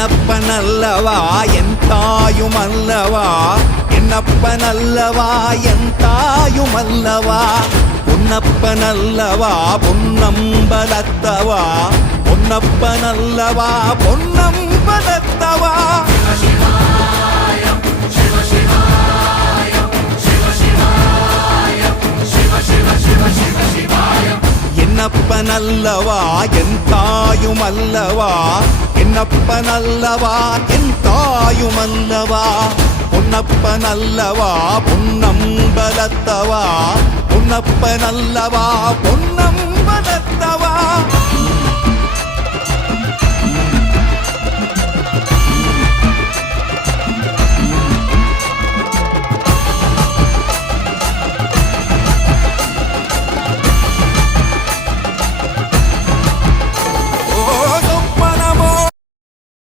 என்னப்பனல்லவா என் தாயுமல்லவா, என்னப்பனல்லவா என் தாயுமல்லவா, பொன்னப்பனல்லவா பொன்னம்பலத்தவா, பொன்னப்பனல்லவா பொன்னம்பலத்தவா. என்னப்பனல்லவா என் தாயுமல்லவா, என்னப்பனல்லவா என் தாயுமல்லவா, பொன்னப்பனல்லவா பொன்னம்பலத்தவா, பொன்னப்பனல்லவா பொன்னம்பலத்தவா.